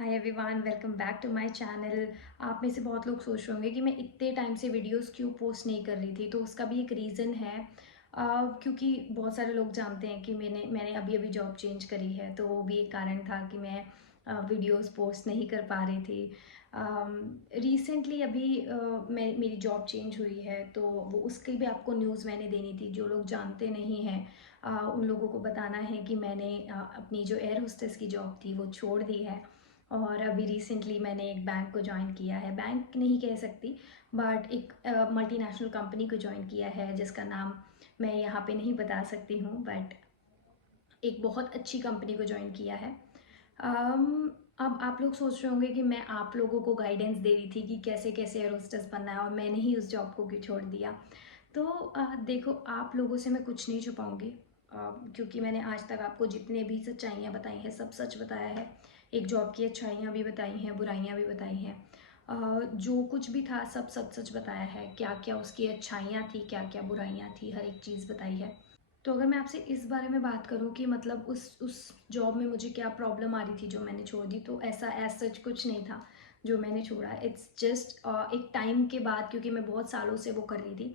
Hi everyone, welcome back to my channel. आप में से बहुत लोग सोच रहे होंगे कि मैं इतने टाइम से वीडियोस क्यों पोस्ट नहीं कर रही थी। तो उसका भी एक रीज़न है। क्योंकि बहुत सारे लोग जानते हैं कि मैंने मैंने अभी अभी जॉब चेंज करी है, तो वो भी एक कारण था कि मैं वीडियोस पोस्ट नहीं कर पा रही थी। रिसेंटली अभी मेरी जॉब चेंज हुई है, तो वो उसकी भी आपको न्यूज़ मैंने देनी थी। जो लोग जानते नहीं हैं उन लोगों को बताना है कि मैंने अपनी जो एयर होस्टेस की जॉब थी वो छोड़ दी है। और अभी रिसेंटली मैंने एक बैंक को ज्वाइन किया है। बैंक नहीं कह सकती, बट एक मल्टीनेशनल कंपनी को ज्वाइन किया है जिसका नाम मैं यहाँ पे नहीं बता सकती हूँ, बट एक बहुत अच्छी कंपनी को ज्वाइन किया है। अब आप लोग सोच रहे होंगे कि मैं आप लोगों को गाइडेंस दे रही थी कि कैसे कैसे एयर होस्टेस बनना है और मैंने ही उस जॉब को क्यों छोड़ दिया। तो देखो, आप लोगों से मैं कुछ नहीं छुपाऊंगी, क्योंकि मैंने आज तक आपको जितने भी सच्चाइयाँ बताई हैं सब सच बताया है। एक जॉब की अच्छाइयाँ भी बताई हैं, बुराइयाँ भी बताई हैं। जो कुछ भी था सब सच सच बताया है। क्या क्या उसकी अच्छाइयाँ थी, क्या क्या बुराइयाँ थी, हर एक चीज़ बताई है। तो अगर मैं आपसे इस बारे में बात करूँ कि मतलब उस जॉब में मुझे क्या प्रॉब्लम आ रही थी जो मैंने छोड़ दी, तो ऐसा एज सच कुछ नहीं था जो मैंने छोड़ा। इट्स जस्ट एक टाइम के बाद, क्योंकि मैं बहुत सालों से वो कर रही थी,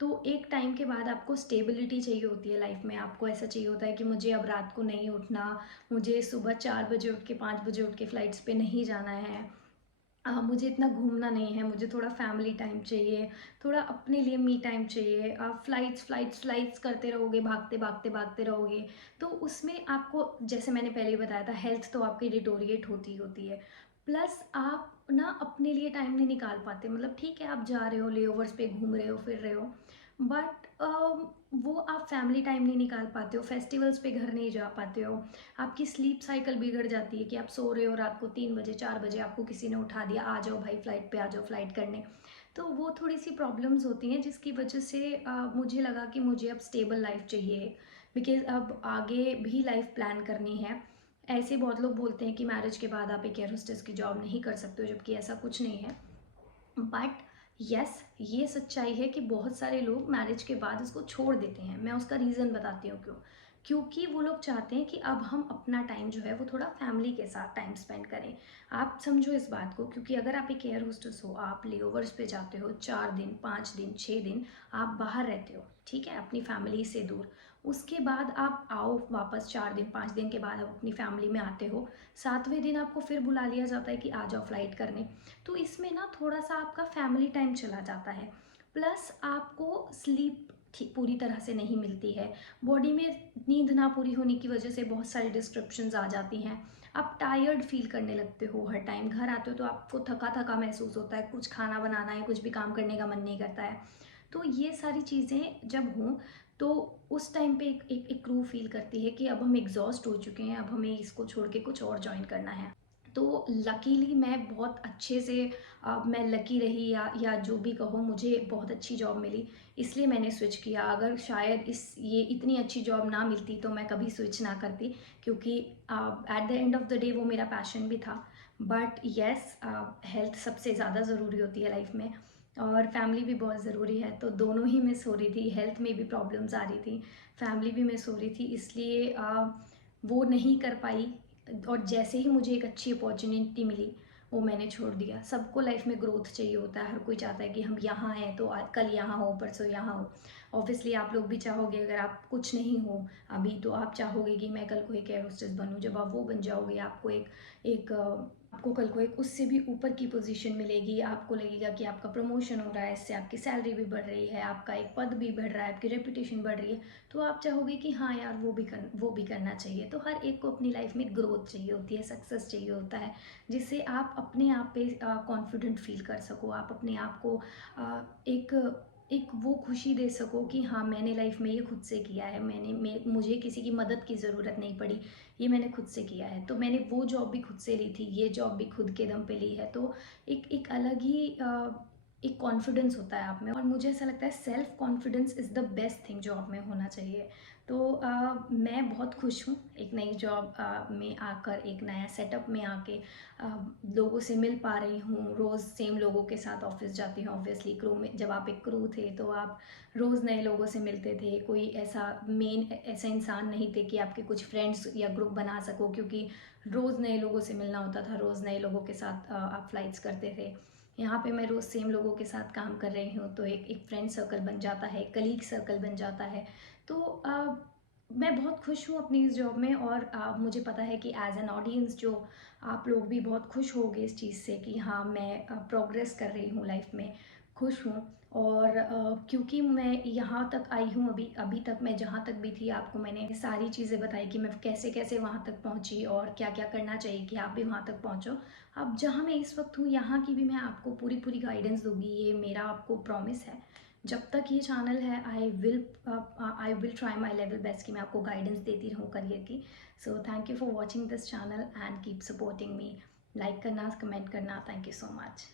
तो एक टाइम के बाद आपको स्टेबिलिटी चाहिए होती है लाइफ में। आपको ऐसा चाहिए होता है कि मुझे अब रात को नहीं उठना, मुझे सुबह 4 बजे उठ के 5 बजे उठ के फ़्लाइट्स पे नहीं जाना है, मुझे इतना घूमना नहीं है, मुझे थोड़ा फैमिली टाइम चाहिए, थोड़ा अपने लिए मी टाइम चाहिए। आप फ़्लाइट्स फ़्लाइट्स फ़्लाइट्स करते रहोगे, भागते भागते भागते रहोगे, तो उसमें आपको, जैसे मैंने पहले ही बताया था, हेल्थ तो आपकी डिटोरिएट होती होती है। प्लस आप ना अपने लिए टाइम नहीं निकाल पाते। मतलब ठीक है, आप जा रहे हो, लेओवर्स पे घूम रहे हो, फिर रहे हो, बट वो आप फैमिली टाइम नहीं निकाल पाते हो, फेस्टिवल्स पे घर नहीं जा पाते हो। आपकी स्लीप साइकिल बिगड़ जाती है कि आप सो रहे हो रात को 3 बजे 4 बजे, आपको किसी ने उठा दिया, आ जाओ भाई फ्लाइट पे, आ जाओ फ्लाइट करने। तो वो थोड़ी सी प्रॉब्लम्स होती हैं जिसकी वजह से मुझे लगा कि मुझे अब स्टेबल लाइफ चाहिए, बिकॉज अब आगे भी लाइफ प्लान करनी है। ऐसे बहुत लोग बोलते हैं कि मैरिज के बाद आप एक एयर होस्टेस की जॉब नहीं कर सकते हो, जबकि ऐसा कुछ नहीं है। बट यस, ये सच्चाई है कि बहुत सारे लोग मैरिज के बाद इसको छोड़ देते हैं। मैं उसका रीज़न बताती हूँ क्यों। क्योंकि वो लोग चाहते हैं कि अब हम अपना टाइम जो है वो थोड़ा फैमिली के साथ टाइम स्पेंड करें। आप समझो इस बात को, क्योंकि अगर आप एक एयर होस्टेस हो, आप लेओवर्स पे जाते हो, 4 दिन 5 दिन 6 दिन आप बाहर रहते हो, ठीक है, अपनी फैमिली से दूर। उसके बाद आप आओ वापस, 4 दिन 5 दिन के बाद आप अपनी फैमिली में आते हो, 7वें दिन आपको फिर बुला लिया जाता है कि आ जाओ फ्लाइट करने। तो इसमें ना थोड़ा सा आपका फैमिली टाइम चला जाता है। प्लस आपको स्लीप पूरी तरह से नहीं मिलती है। बॉडी में नींद ना पूरी होने की वजह से बहुत सारी डिस्ट्रप्शंस आ जाती हैं। आप टायर्ड फील करने लगते हो, हर टाइम घर आते हो तो आपको थका थका महसूस होता है, कुछ खाना बनाना है, कुछ भी काम करने का मन नहीं करता है। तो ये सारी चीज़ें जब हों, तो उस टाइम पे एक क्रू फील करती है कि अब हम एग्जॉस्ट हो चुके हैं, अब हमें इसको छोड़ के कुछ और ज्वाइन करना है। तो लकीली मैं बहुत अच्छे से मैं लकी रही, या जो भी कहो, मुझे बहुत अच्छी जॉब मिली, इसलिए मैंने स्विच किया। अगर शायद ये इतनी अच्छी जॉब ना मिलती तो मैं कभी स्विच ना करती, क्योंकि at the end of the day वो मेरा पैशन भी था। बट येस, हेल्थ सबसे ज़्यादा ज़रूरी होती है लाइफ में, और फैमिली भी बहुत ज़रूरी है। तो दोनों ही मिस हो रही थी, हेल्थ में भी प्रॉब्लम्स आ रही थी, फैमिली भी मिस हो रही थी, इसलिए वो नहीं कर पाई। और जैसे ही मुझे एक अच्छी अपॉर्चुनिटी मिली, वो मैंने छोड़ दिया। सबको लाइफ में ग्रोथ चाहिए होता है, हर कोई चाहता है कि हम यहाँ हैं तो आज कल यहाँ हो, परसों यहाँ हो। ऑब्वियसली आप लोग भी चाहोगे, अगर आप कुछ नहीं हो अभी, तो आप चाहोगे कि मैं कल को एक एयर होस्टेस बनूं। जब आप वो बन जाओगे, आपको एक आपको कल को एक उससे भी ऊपर की पोजीशन मिलेगी, आपको लगेगा कि आपका प्रमोशन हो रहा है, इससे आपकी सैलरी भी बढ़ रही है, आपका एक पद भी बढ़ रहा है, आपकी रेपुटेशन बढ़ रही है, तो आप चाहोगे कि हाँ यार, वो भी करना चाहिए। तो हर एक को अपनी लाइफ में ग्रोथ चाहिए होती है, सक्सेस चाहिए होता है, जिससे आप अपने आप पे कॉन्फिडेंट फील कर सको, आप अपने आप को एक एक वो खुशी दे सको कि हाँ, मैंने लाइफ में ये खुद से किया है, मुझे किसी की मदद की ज़रूरत नहीं पड़ी, ये मैंने खुद से किया है। तो मैंने वो जॉब भी खुद से ली थी, ये जॉब भी खुद के दम पे ली है। तो एक एक अलग ही एक कॉन्फिडेंस होता है आप में, और मुझे ऐसा लगता है self confidence is the best thing जो आप में होना चाहिए। तो मैं बहुत खुश हूँ एक नई जॉब में आकर, एक नया सेटअप में आके अ, लोगों से मिल पा रही हूँ। रोज़ सेम लोगों के साथ ऑफिस जाती हूँ। ऑब्वियसली क्रू में, जब आप एक क्रू थे तो आप रोज़ नए लोगों से मिलते थे। कोई ऐसा इंसान नहीं थे कि आपके कुछ फ्रेंड्स या ग्रुप बना सको, क्योंकि रोज़ नए लोगों से मिलना होता था, रोज़ नए लोगों के साथ आप फ्लाइट्स करते थे। यहाँ पे मैं रोज़ सेम लोगों के साथ काम कर रही हूँ, तो एक फ्रेंड सर्कल बन जाता है, कलीग सर्कल बन जाता है। तो मैं बहुत खुश हूँ अपनी इस जॉब में, और मुझे पता है कि एज एन ऑडियंस जो आप लोग भी बहुत खुश होगे इस चीज़ से कि हाँ, मैं प्रोग्रेस कर रही हूँ लाइफ में, खुश हूँ। और क्योंकि मैं यहाँ तक आई हूँ, अभी अभी तक मैं जहाँ तक भी थी, आपको मैंने सारी चीज़ें बताई कि मैं कैसे कैसे वहाँ तक पहुँची और क्या क्या करना चाहिए कि आप भी वहाँ तक पहुँचो। अब जहाँ मैं इस वक्त हूँ, यहाँ की भी मैं आपको पूरी पूरी गाइडेंस दूंगी, ये मेरा आपको प्रॉमिस है। जब तक ये चैनल है, I will try my level best कि मैं आपको गाइडेंस देती रहूँ करियर की। So thank you for watching this channel and keep supporting me. Like करना, कमेंट करना। Thank you so much.